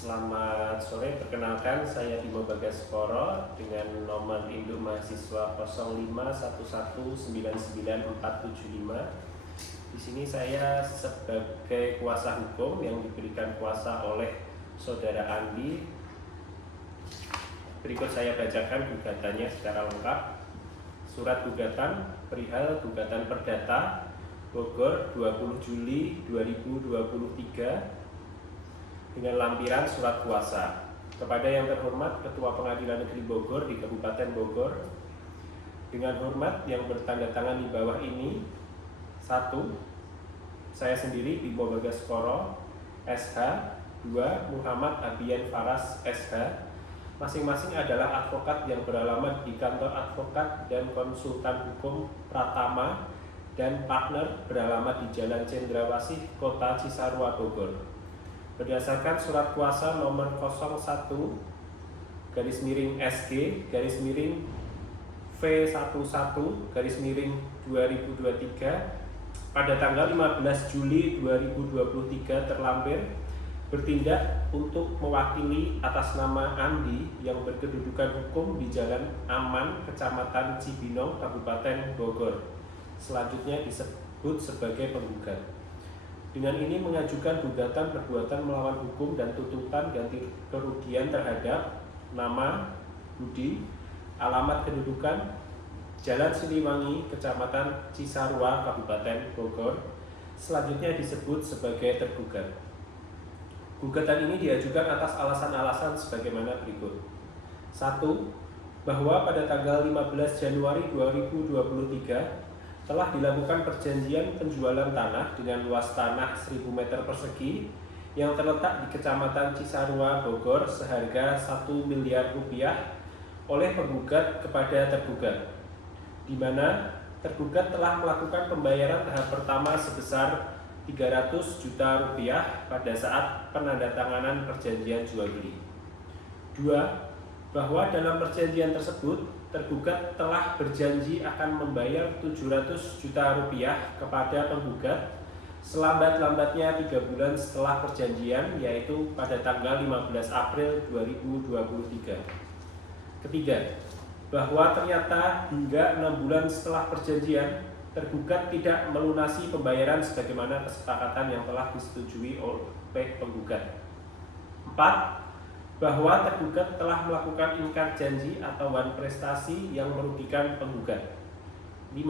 Selamat sore, perkenalkan saya Bimo Bagaskoro dengan nomor induk mahasiswa 051199475. Di sini saya sebagai kuasa hukum yang diberikan kuasa oleh Saudara Andi. Berikut saya bacakan gugatannya secara lengkap. Surat gugatan perihal gugatan perdata Bogor 20 Juli 2023 dengan lampiran surat kuasa. Kepada yang terhormat Ketua Pengadilan Negeri Bogor di Kabupaten Bogor, dengan hormat yang bertanda tangan di bawah ini: 1. Saya sendiri Bimo Bagaskoro SH. 2. Muhammad Abian Faras SH. Masing-masing adalah advokat yang beralamat di Kantor Advokat dan Konsultan Hukum Pratama dan partner beralamat di Jalan Cendrawasih, Kota Cisarua, Bogor. Berdasarkan surat kuasa nomor 01-V11-2023 pada tanggal 15 Juli 2023 terlampir bertindak untuk mewakili atas nama Andi yang berkedudukan hukum di Jalan Aman, Kecamatan Cibinong, Kabupaten Bogor. Selanjutnya disebut sebagai penggugat. Dengan ini mengajukan gugatan perbuatan melawan hukum dan tuntutan ganti kerugian terhadap nama Budi, alamat kedudukan Jalan Siliwangi, Kecamatan Cisarua, Kabupaten Bogor. Selanjutnya disebut sebagai tergugat. Gugatan ini diajukan atas alasan-alasan sebagaimana berikut. 1. Bahwa pada tanggal 15 Januari 2023 telah dilakukan perjanjian penjualan tanah dengan luas tanah 1000 meter persegi yang terletak di Kecamatan Cisarua, Bogor seharga 1 miliar rupiah oleh penggugat kepada tergugat, di mana tergugat telah melakukan pembayaran tahap pertama sebesar 300 juta rupiah pada saat penandatanganan perjanjian jual beli. 2. Bahwa dalam perjanjian tersebut tergugat telah berjanji akan membayar 700 juta rupiah kepada penggugat selambat-lambatnya 3 bulan setelah perjanjian, yaitu pada tanggal 15 April 2023. Ketiga, bahwa ternyata hingga 6 bulan setelah perjanjian tergugat tidak melunasi pembayaran sebagaimana kesepakatan yang telah disetujui oleh penggugat. 4. Bahwa tergugat telah melakukan ingkar janji atau wan prestasi yang merugikan penggugat. 5.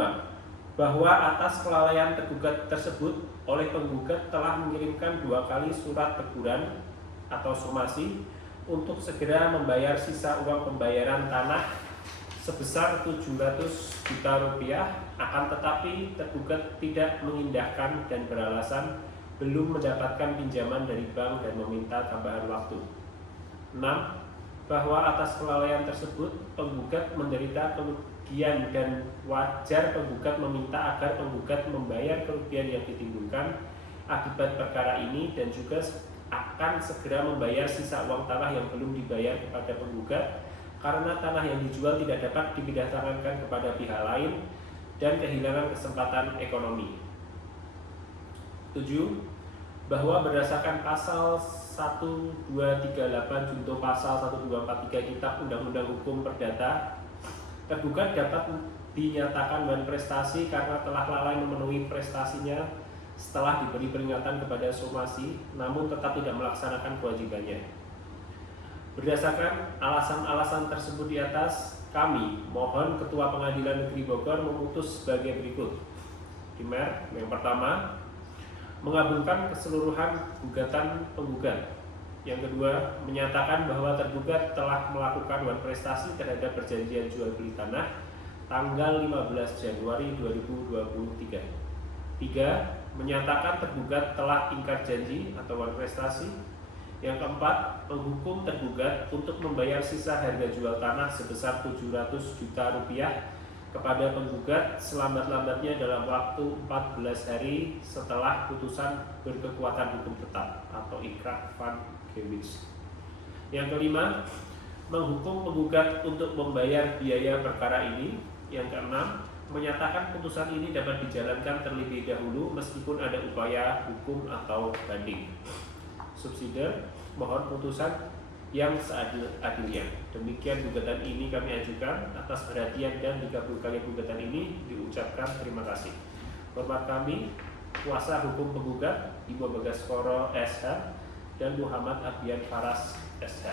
Bahwa atas kelalaian tergugat tersebut oleh penggugat telah mengirimkan 2 kali surat teguran atau somasi untuk segera membayar sisa uang pembayaran tanah sebesar 700 juta rupiah, akan tetapi tergugat tidak mengindahkan dan beralasan belum mendapatkan pinjaman dari bank dan meminta tambahan waktu. 6. Bahwa atas kelalaian tersebut penggugat menderita kerugian dan wajar penggugat meminta agar penggugat membayar kerugian yang ditimbulkan akibat perkara ini dan juga akan segera membayar sisa uang tanah yang belum dibayar kepada penggugat karena tanah yang dijual tidak dapat dipindahtangankan kepada pihak lain dan kehilangan kesempatan ekonomi. 7. Bahwa berdasarkan pasal 1238 junto pasal 1243 Kitab Undang-Undang Hukum Perdata, tergugat dapat dinyatakan wan prestasi karena telah lalai memenuhi prestasinya setelah diberi peringatan kepada somasi, namun tetap tidak melaksanakan kewajibannya. Berdasarkan alasan-alasan tersebut di atas, kami mohon Ketua Pengadilan Negeri Bogor memutus sebagai berikut. Yang pertama, mengabulkan keseluruhan gugatan penggugat. Yang kedua, menyatakan bahwa tergugat telah melakukan wan prestasi terhadap perjanjian jual beli tanah tanggal 15 Januari 2023. 3. Menyatakan tergugat telah ingkar janji atau wan prestasi. Yang keempat, menghukum tergugat untuk membayar sisa harga jual tanah sebesar 700 juta rupiah kepada penggugat selambat-lambatnya dalam waktu 14 hari setelah putusan berkekuatan hukum tetap atau ikrah van Gewis. Yang kelima, menghukum penggugat untuk membayar biaya perkara ini. Yang keenam, menyatakan putusan ini dapat dijalankan terlebih dahulu meskipun ada upaya hukum atau banding. subsidiar, mohon putusan yang seadil-adilnya. Demikian gugatan ini kami ajukan. Atas perhatian dan dikabulkannya gugatan ini diucapkan terima kasih. Hormat kami, kuasa hukum penggugat Ibu Bagaskoro SH dan Muhammad Abian Faras SH.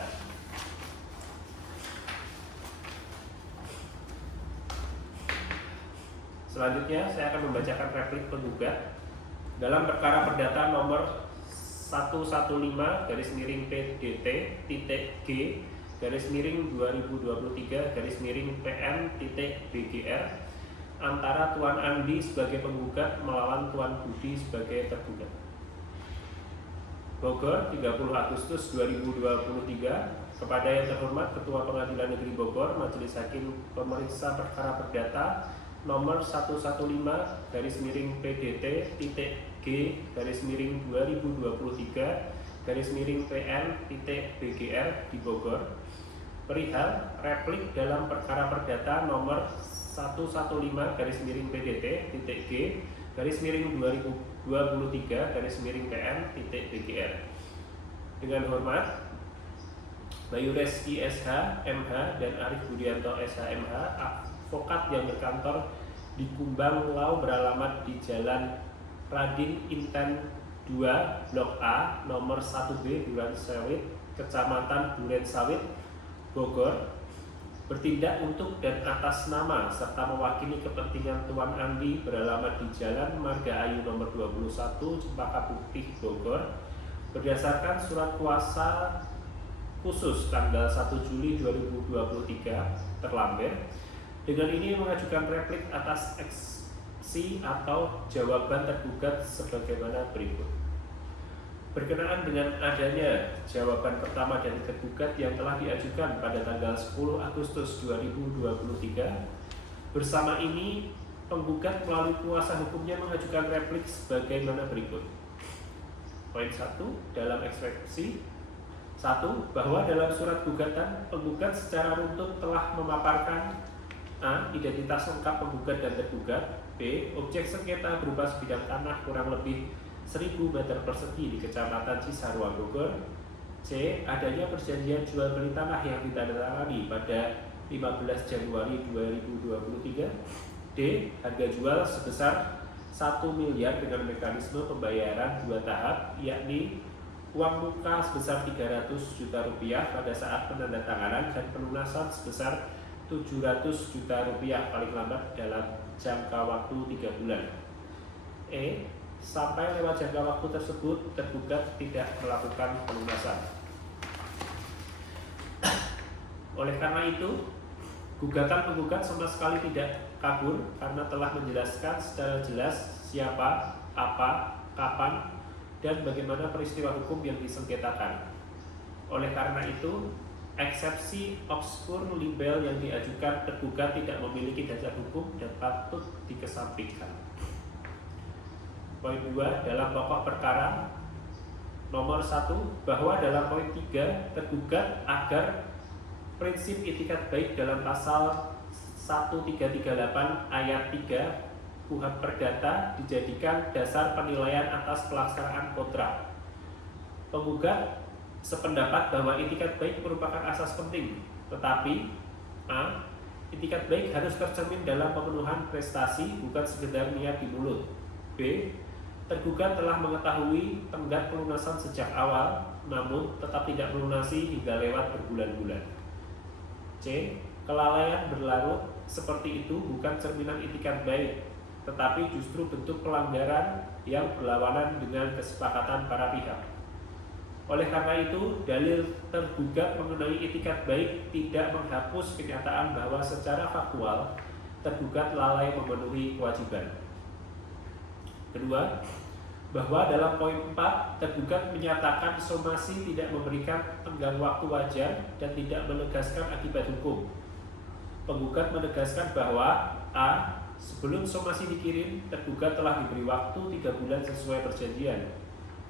Selanjutnya saya akan membacakan replik penggugat dalam perkara perdata nomor 115-PDT-G-2023-PN-BGR antara Tuan Andi sebagai penggugat melawan Tuan Budi sebagai tergugat. Bogor, 30 Agustus 2023. Kepada yang terhormat Ketua Pengadilan Negeri Bogor, Majelis Hakim pemeriksa perkara perdata nomor 115-PDT-G-2023-PN-BGR di Bogor perihal replik dalam perkara perdata nomor 115-PDT-G-2023-PN-BGR. Dengan hormat Bayu Reski SH MH dan Arif Budianto SH MH, advokat yang berkantor di Kumbang Lau beralamat di Jalan Radin Inten 2 Blok A nomor 1B Duren Sawit, Kecamatan Duren Sawit, Bogor, bertindak untuk dan atas nama serta mewakili kepentingan Tuan Andi beralamat di Jalan Marga Ayu nomor 21 Cempaka Putih, Bogor, berdasarkan surat kuasa khusus tanggal 1 Juli 2023 terlampir. Dengan ini mengajukan replik atas eksepsi atau jawaban tergugat sebagaimana berikut. Berkenaan dengan adanya jawaban pertama dari tergugat yang telah diajukan pada tanggal 10 Agustus 2023, bersama ini penggugat melalui kuasa hukumnya mengajukan replik sebagaimana berikut. Poin 1, dalam eksepsi 1, bahwa dalam surat gugatan, penggugat secara runtut telah memaparkan A. Identitas lengkap penggugat dan tergugat. B. Objek sengketa berupa sebidang tanah kurang lebih 1000 meter persegi di Kecamatan Cisarua, Bogor. C. Adanya perjanjian jual beli tanah yang ditandatangani pada 15 Januari 2023. D. Harga jual sebesar 1 miliar dengan mekanisme pembayaran 2 tahap, yakni uang muka sebesar 300 juta rupiah pada saat penandatanganan dan pelunasan sebesar 700 juta rupiah paling lambat dalam jangka waktu 3 bulan. E. Sampai lewat jangka waktu tersebut, tergugat tidak melakukan pelunasan. Oleh karena itu, gugatan penggugat sama sekali tidak kabur karena telah menjelaskan secara jelas siapa, apa, kapan, dan bagaimana peristiwa hukum yang disengketakan. Oleh karena itu, eksepsi obskur libel yang diajukan tergugat tidak memiliki dasar hukum dan patut dikesampingkan. Poin 2, dalam pokok perkara nomor 1, bahwa dalam poin 3 tergugat agar prinsip itikat baik dalam pasal 1338 ayat 3 KUHP Perdata dijadikan dasar penilaian atas pelaksanaan kontrak. Penggugat sependapat bahwa itikat baik merupakan asas penting, tetapi A. Itikat baik harus tercermin dalam pemenuhan prestasi, bukan sekedar niat di mulut. B. Tergugat telah mengetahui tenggat pelunasan sejak awal, namun tetap tidak melunasi hingga lewat berbulan-bulan. C. Kelalaian berlarut seperti itu bukan cerminan itikat baik, tetapi justru bentuk pelanggaran yang berlawanan dengan kesepakatan para pihak. Oleh karena itu, dalil tergugat mengenai itikat baik tidak menghapus kenyataan bahwa secara faktual tergugat lalai memenuhi kewajiban. Kedua, bahwa dalam poin 4 tergugat menyatakan somasi tidak memberikan tenggang waktu wajar dan tidak menegaskan akibat hukum. Penggugat menegaskan bahwa A. Sebelum somasi dikirim, tergugat telah diberi waktu 3 bulan sesuai perjanjian.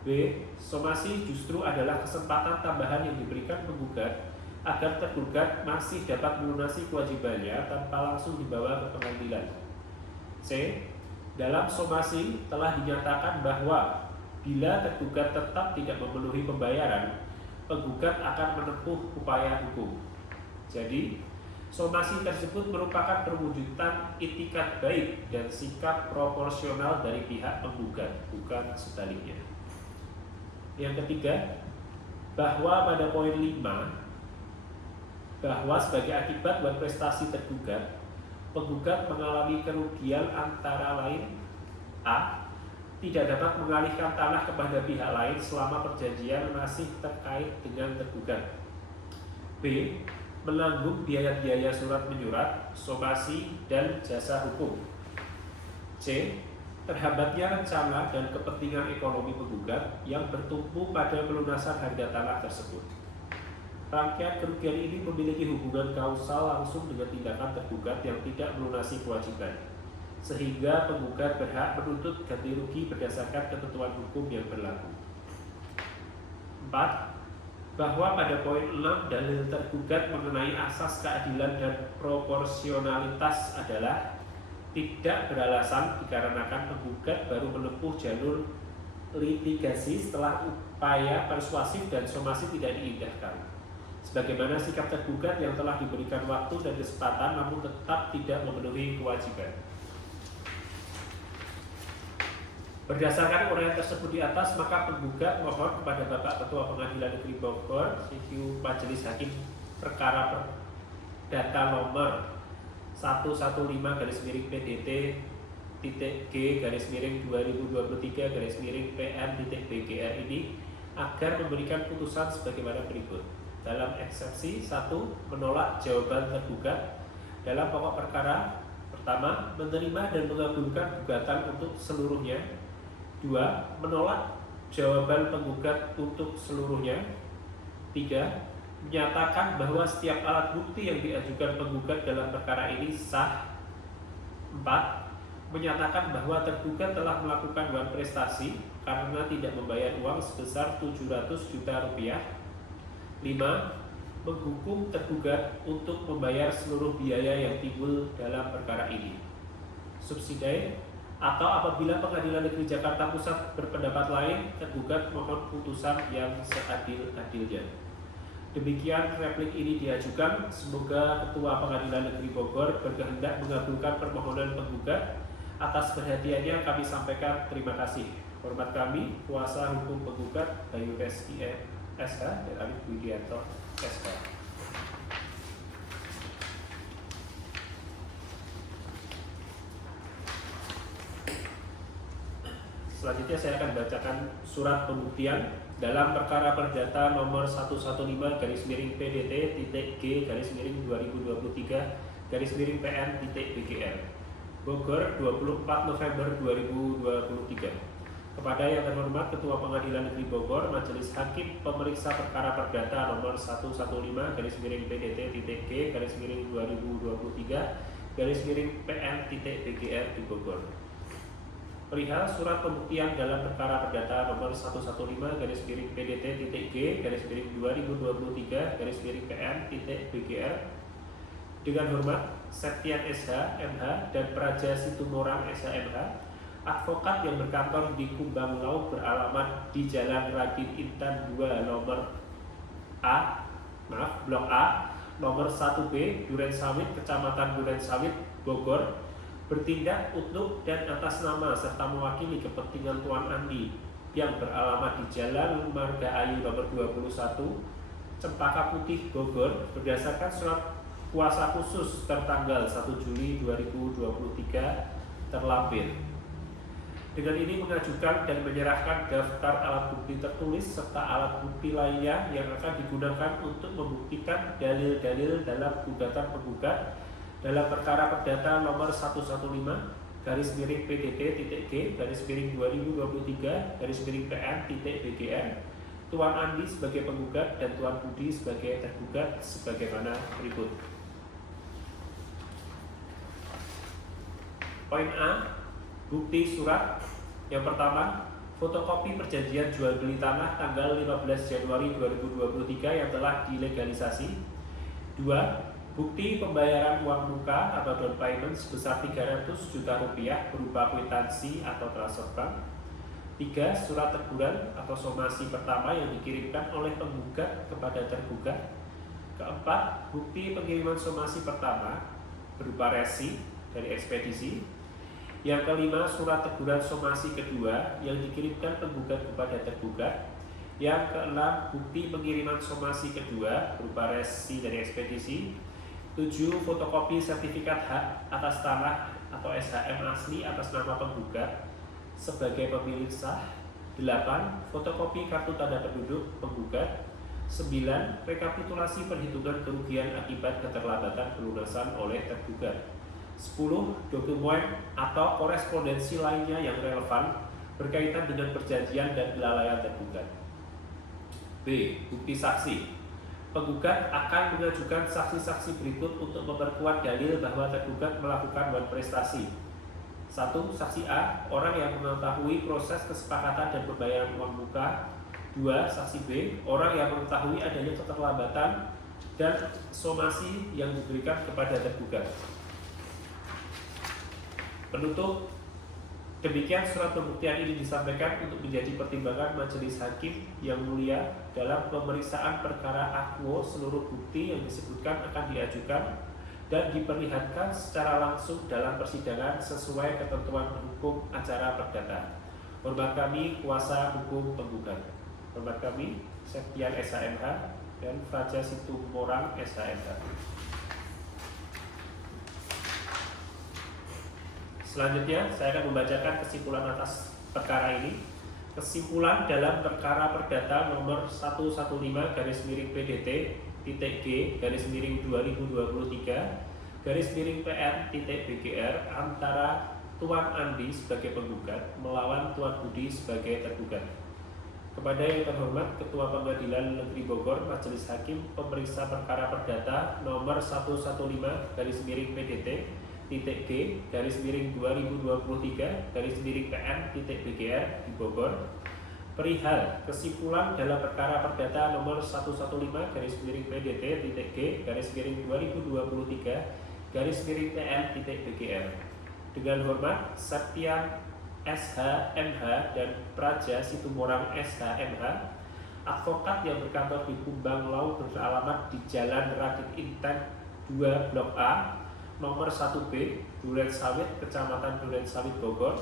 B. Somasi justru adalah kesempatan tambahan yang diberikan penggugat agar tergugat masih dapat melunasi kewajibannya tanpa langsung dibawa ke pengadilan. C. Dalam somasi telah dinyatakan bahwa Bila tergugat tetap tidak memenuhi pembayaran, penggugat akan menempuh upaya hukum. Jadi, somasi tersebut merupakan perwujudan itikat baik dan sikap proporsional dari pihak penggugat, bukan sebaliknya. Yang ketiga, bahwa pada poin 5, bahwa sebagai akibat buat prestasi tergugat, penggugat mengalami kerugian antara lain: A. Tidak dapat mengalihkan tanah kepada pihak lain selama perjanjian masih terkait dengan tergugat. B. Menanggung biaya-biaya surat menyurat, somasi, dan jasa hukum. C. Terhambatnya rencana dan kepentingan ekonomi penggugat yang bertumpu pada pelunasan harga tanah tersebut. Rangkaian kerugian ini memiliki hubungan kausal langsung dengan tindakan tergugat yang tidak melunasi kewajiban, sehingga penggugat berhak menuntut ganti rugi berdasarkan ketentuan hukum yang berlaku. 4. Bahwa pada poin 6 dalil tergugat mengenai asas keadilan dan proporsionalitas adalah tidak beralasan dikarenakan penggugat baru menempuh jalur litigasi setelah upaya persuasif dan somasi tidak diindahkan, sebagaimana sikap tergugat yang telah diberikan waktu dan kesempatan namun tetap tidak memenuhi kewajiban. Berdasarkan uraian tersebut di atas, maka penggugat mohon kepada Bapak Ketua Pengadilan Negeri Bogor, CQ Majelis Hakim Perkara Perdata nomor 115-PDT-G-2023-PN-BGR ini agar memberikan putusan sebagaimana berikut. Dalam eksepsi 1, menolak jawaban tergugat dalam pokok perkara. Pertama, menerima dan mengabulkan gugatan untuk seluruhnya. 2. Menolak jawaban penggugat untuk seluruhnya. 3. Menyatakan bahwa setiap alat bukti yang diajukan penggugat dalam perkara ini sah. 4. Menyatakan bahwa tergugat telah melakukan uang prestasi karena tidak membayar uang sebesar 700 juta rupiah. 5. Menghukum tergugat untuk membayar seluruh biaya yang timbul dalam perkara ini. Subsidiary, atau apabila Pengadilan Negeri Jakarta Pusat berpendapat lain, tergugat mohon putusan yang seadil-adilnya. Demikian replik ini diajukan. Semoga Ketua Pengadilan Negeri Bogor berkehendak mengabulkan permohonan penggugat. Atas perhatiannya kami sampaikan terima kasih. Hormat kami, Kuasa Hukum Penggugat Bayu SIE SH dan Arif Widianto SH. Selanjutnya saya akan bacakan surat pembuktian dalam perkara perdata nomor 115-PDT-G-2023-PN-BGR Bogor 24 November 2023. Kepada yang terhormat Ketua Pengadilan Negeri Bogor, Majelis Hakim Pemeriksa Perkara Perdata nomor 115-PDT-G-2023-PN-BGR perihal surat pembuktian dalam perkara perdata nomor 115-PDT-G-2023-PN-BGR dengan hormat Septian SH MH dan Praja Situmorang SH MH, advokat yang berkantor di Kumbang Laut beralamat di Jalan Radin Intan 2 Blok A nomor 1B Duren Sawit, Kecamatan Duren Sawit, Bogor, bertindak untuk dan atas nama serta mewakili kepentingan Tuan Andi yang beralamat di Jalan Marga Ayu nomor 21 Cempaka Putih, Bogor, berdasarkan surat kuasa khusus tertanggal 1 Juli 2023 terlampir. Dengan ini mengajukan dan menyerahkan daftar alat bukti tertulis serta alat bukti lainnya yang akan digunakan untuk membuktikan dalil-dalil dalam gugatan penggugat dalam perkara perdata nomor 115-PDT-G-2023-PN-BGR Tuan Andi sebagai penggugat dan Tuan Budi sebagai tergugat sebagaimana berikut. Poin A, bukti surat. Yang pertama, fotokopi perjanjian jual beli tanah tanggal 15 Januari 2023 yang telah dilegalisasi. 2. Bukti pembayaran uang muka atau down payment sebesar 300 juta rupiah berupa kwitansi atau transfer bank. 3. Surat teguran atau somasi pertama yang dikirimkan oleh penggugat kepada tergugat. Keempat, bukti pengiriman somasi pertama berupa resi dari ekspedisi. Yang kelima, surat teguran somasi kedua yang dikirimkan penggugat kepada tergugat. Yang keenam, bukti pengiriman somasi kedua berupa resi dari ekspedisi. 7. Fotokopi sertifikat hak atas tanah atau SHM asli atas nama penggugat sebagai pemilik sah. 8. Fotokopi kartu tanda penduduk penggugat. 9. Rekapitulasi perhitungan kerugian akibat keterlambatan pelunasan oleh tergugat. 10. Dokumen atau korespondensi lainnya yang relevan berkaitan dengan perjanjian dan kelalaian tergugat. B. Bukti saksi. Penggugat akan mengajukan saksi-saksi berikut untuk memperkuat dalil bahwa tergugat melakukan prestasi. 1. Saksi A, orang yang mengetahui proses kesepakatan dan pembayaran uang muka. 2. Saksi B, orang yang mengetahui adanya keterlambatan dan somasi yang diberikan kepada tergugat. Penutup, demikian surat pembuktian ini disampaikan untuk menjadi pertimbangan majelis hakim yang mulia dalam pemeriksaan perkara akwo. Seluruh bukti yang disebutkan akan diajukan dan diperlihatkan secara langsung dalam persidangan sesuai ketentuan hukum acara perdata. Hormat kami, kuasa hukum penggugat. Hormat kami, Septian SHMH dan Fraja Situmorang SHMH. Selanjutnya, saya akan membacakan kesimpulan atas perkara ini. Kesimpulan dalam perkara perdata nomor 115-PDT-G-2023-PN-BGR antara Tuan Andi sebagai penggugat melawan Tuan Budi sebagai tergugat. Kepada yang terhormat Ketua Pengadilan Negeri Bogor, Majelis Hakim Pemeriksa Perkara Perdata nomor 115-PDT-G-2023-PN-BGR perihal kesimpulan dalam perkara perdata nomor 115-PDT-G-2023-PN-BGR. Dengan hormat Septian SHMH dan Praja Situmorang SHMH, advokat yang berkantor di Kumbang Lau beralamat di Jalan Rakit Inten 2 Blok A nomor 1B Duren Sawit, Kecamatan Duren Sawit, Bogor,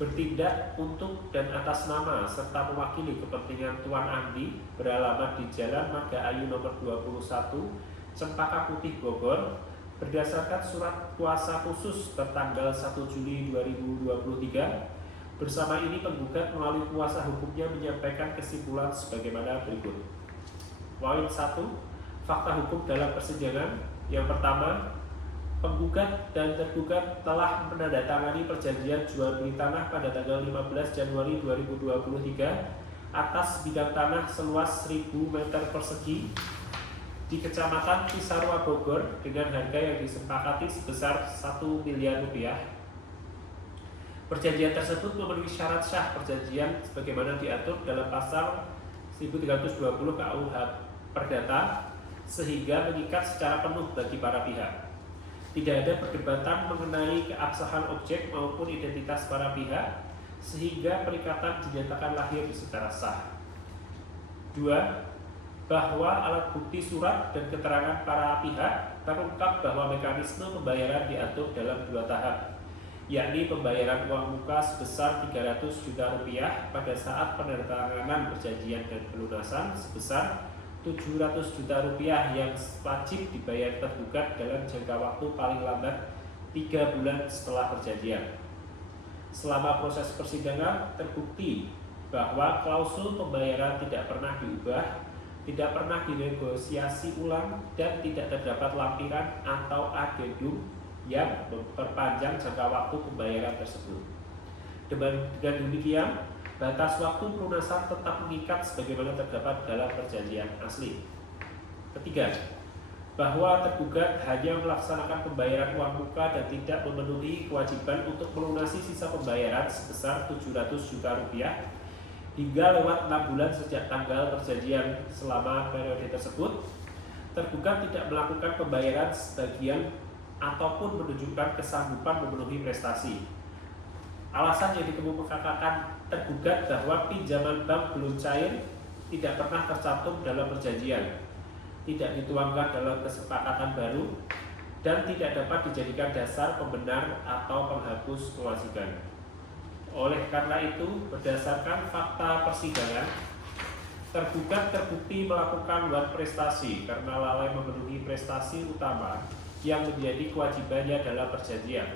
bertindak untuk dan atas nama serta mewakili kepentingan Tuan Andi beralamat di Jalan Marga Ayu nomor 21 Cempaka Putih, Bogor, berdasarkan surat kuasa khusus tertanggal 1 Juli 2023. Bersama ini penggugat melalui kuasa hukumnya menyampaikan kesimpulan sebagaimana berikut. Poin 1. Fakta hukum dalam persidangan. Yang pertama, penggugat dan tergugat telah menandatangani perjanjian jual beli tanah pada tanggal 15 Januari 2023 atas bidang tanah seluas 1000 meter persegi di Kecamatan Cisarua, Bogor dengan harga yang disepakati sebesar 1 miliar rupiah. Perjanjian tersebut memenuhi syarat sah perjanjian sebagaimana diatur dalam pasal 1320 KUH Perdata sehingga mengikat secara penuh bagi para pihak. Tidak ada perdebatan mengenai keabsahan objek maupun identitas para pihak sehingga perikatan dinyatakan lahir secara sah. 2. Bahwa alat bukti surat dan keterangan para pihak terungkap bahwa mekanisme pembayaran diatur dalam 2 tahap, yakni pembayaran uang muka sebesar 300 juta rupiah pada saat penandatanganan perjanjian dan pelunasan sebesar 700 juta rupiah yang wajib dibayar tergugat dalam jangka waktu paling lambat 3 bulan setelah perjanjian. Selama proses persidangan terbukti bahwa klausul pembayaran tidak pernah diubah, tidak pernah dinegosiasi ulang, dan tidak terdapat lampiran atau adendum yang memperpanjang jangka waktu pembayaran tersebut. Dengan demikian, batas waktu pelunasan tetap mengikat sebagaimana terdapat dalam perjanjian asli. Ketiga, bahwa tergugat hanya melaksanakan pembayaran uang muka dan tidak memenuhi kewajiban untuk melunasi sisa pembayaran sebesar 700 juta rupiah hingga lewat 6 bulan sejak tanggal perjanjian. Selama periode tersebut, tergugat tidak melakukan pembayaran sebagian ataupun menunjukkan kesanggupan memenuhi prestasi. Alasan yang dikemukakan tergugat bahwa pinjaman bank belum cair, tidak pernah tercantum dalam perjanjian, tidak dituangkan dalam kesepakatan baru, dan tidak dapat dijadikan dasar pembenar atau penghapus kewajiban. Oleh karena itu, berdasarkan fakta persidangan, tergugat terbukti melakukan luar prestasi karena lalai memenuhi prestasi utama yang menjadi kewajibannya dalam perjanjian.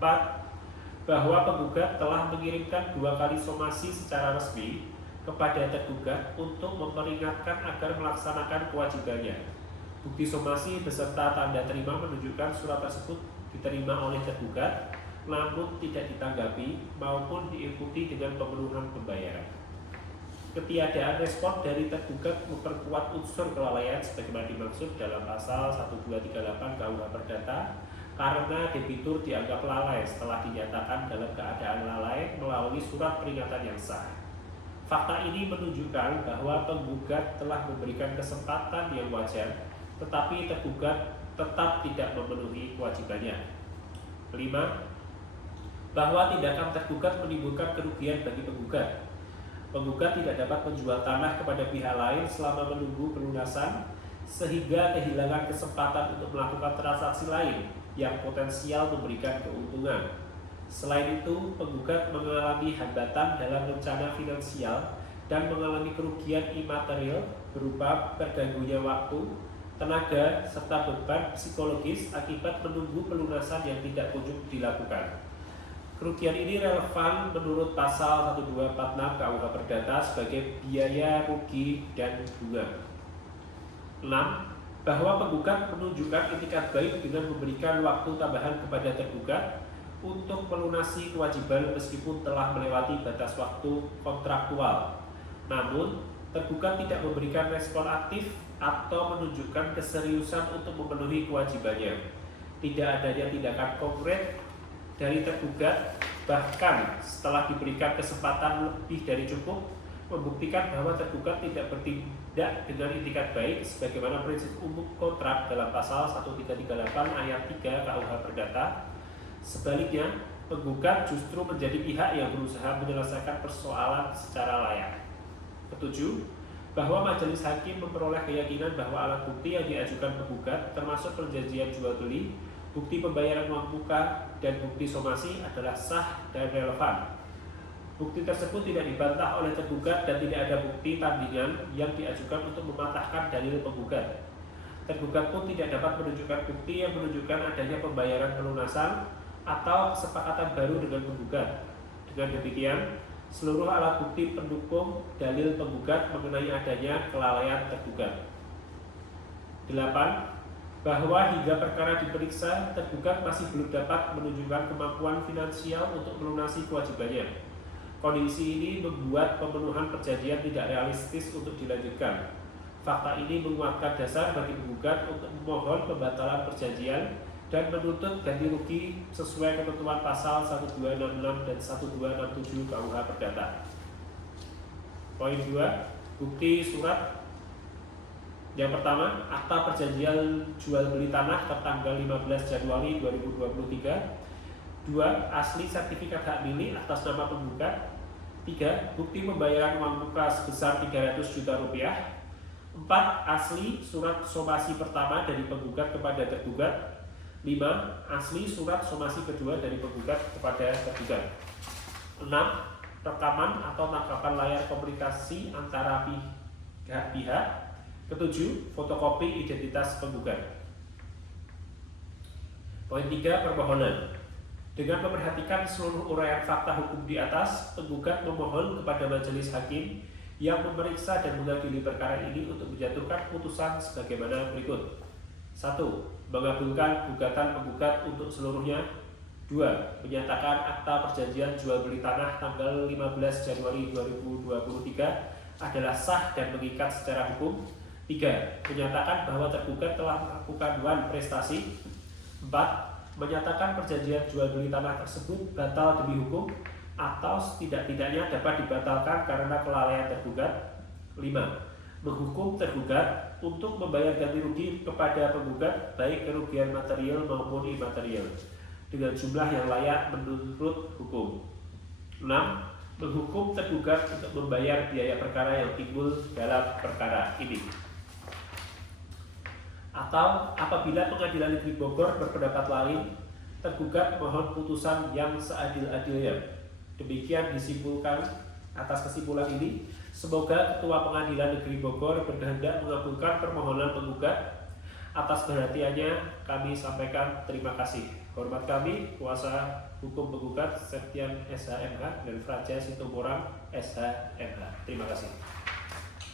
4. Bahwa penggugat telah mengirimkan 2 kali somasi secara resmi kepada tergugat untuk memperingatkan agar melaksanakan kewajibannya. Bukti somasi beserta tanda terima menunjukkan surat tersebut diterima oleh tergugat, namun tidak ditanggapi maupun diikuti dengan pemenuhan pembayaran. Ketiadaan respon dari tergugat memperkuat unsur kelalaian sebagaimana dimaksud dalam pasal 1238 KUH Perdata, karena debitur dianggap lalai setelah dinyatakan dalam keadaan lalai melalui surat peringatan yang sah. Fakta ini menunjukkan bahwa penggugat telah memberikan kesempatan yang wajar, tetapi tergugat tetap tidak memenuhi kewajibannya. 5. Bahwa tindakan tergugat menimbulkan kerugian bagi penggugat. Penggugat tidak dapat menjual tanah kepada pihak lain selama menunggu pelunasan, sehingga kehilangan kesempatan untuk melakukan transaksi lain yang potensial memberikan keuntungan. Selain itu, penggugat mengalami hambatan dalam rencana finansial dan mengalami kerugian imaterial berupa terganggunya waktu, tenaga, serta beban psikologis akibat menunggu pelunasan yang tidak kunjung dilakukan. Kerugian ini relevan menurut pasal 1246 KUH Perdata sebagai biaya rugi dan bunga. 6. Bahwa penggugat menunjukkan itikat baik dengan memberikan waktu tambahan kepada tergugat untuk melunasi kewajiban meskipun telah melewati batas waktu kontraktual. Namun, tergugat tidak memberikan respon aktif atau menunjukkan keseriusan untuk memenuhi kewajibannya. Tidak adanya tindakan konkret dari tergugat, bahkan setelah diberikan kesempatan lebih dari cukup, membuktikan bahwa tergugat tidak bertindak dengan itikat baik sebagaimana prinsip umum kontrak dalam pasal 1338 ayat 3 KUH Perdata. Sebaliknya, penggugat justru menjadi pihak yang berusaha menyelesaikan persoalan secara layak. 7. Bahwa majelis hakim memperoleh keyakinan bahwa alat bukti yang diajukan penggugat termasuk perjanjian jual beli, bukti pembayaran uang muka, dan bukti somasi adalah sah dan relevan. Bukti tersebut tidak dibantah oleh tergugat dan tidak ada bukti tandingan yang diajukan untuk mematahkan dalil penggugat. Tergugat pun tidak dapat menunjukkan bukti yang menunjukkan adanya pembayaran pelunasan atau kesepakatan baru dengan penggugat. Dengan demikian, seluruh alat bukti pendukung dalil penggugat mengenai adanya kelalaian tergugat. 8. Bahwa hingga perkara diperiksa, tergugat masih belum dapat menunjukkan kemampuan finansial untuk melunasi kewajibannya. Kondisi ini membuat pemenuhan perjanjian tidak realistis untuk dilanjutkan. Fakta ini menguatkan dasar bagi penggugat untuk memohon pembatalan perjanjian dan menuntut ganti rugi sesuai ketentuan pasal 1266 dan 1267 KUH Perdata. Poin 2. Bukti surat. Yang pertama, akta perjanjian jual beli tanah tertanggal 15 Januari 2023. 2. Asli sertifikat hak milik atas nama penggugat. 3. Bukti pembayaran uang muka sebesar 300 juta rupiah. 4. Asli surat somasi pertama dari penggugat kepada tergugat. 5. Asli surat somasi kedua dari penggugat kepada tergugat. 6. Rekaman atau tangkapan layar komunikasi antara pihak-pihak. 7. Fotokopi identitas penggugat. Poin 3. Permohonan. Dengan memperhatikan seluruh uraian fakta hukum di atas, penggugat memohon kepada majelis hakim yang memeriksa dan mengadili perkara ini untuk menjatuhkan putusan sebagaimana berikut. 1. Mengabulkan gugatan penggugat untuk seluruhnya. 2. Menyatakan akta perjanjian jual beli tanah tanggal 15 Januari 2023 adalah sah dan mengikat secara hukum. 3. Menyatakan bahwa tergugat telah melakukan luar prestasi. 4. Menyatakan perjanjian jual beli tanah tersebut batal demi hukum atau setidak-tidaknya dapat dibatalkan karena kelalaian tergugat. 5. Menghukum tergugat untuk membayar ganti rugi kepada penggugat baik kerugian material maupun imaterial dengan jumlah yang layak menurut hukum. 6. menghukum tergugat untuk membayar biaya perkara yang timbul dalam perkara ini. Atau apabila Pengadilan Negeri Bogor berpendapat lain, tergugat mohon putusan yang seadil-adilnya. Demikian disimpulkan. Atas kesimpulan ini, semoga Ketua Pengadilan Negeri Bogor berkehendak mengabulkan permohonan penggugat. Atas perhatiannya kami sampaikan terima kasih. Hormat kami, kuasa hukum penggugat Septian SHMH dan Fraja Situmorang SHMH. Terima kasih.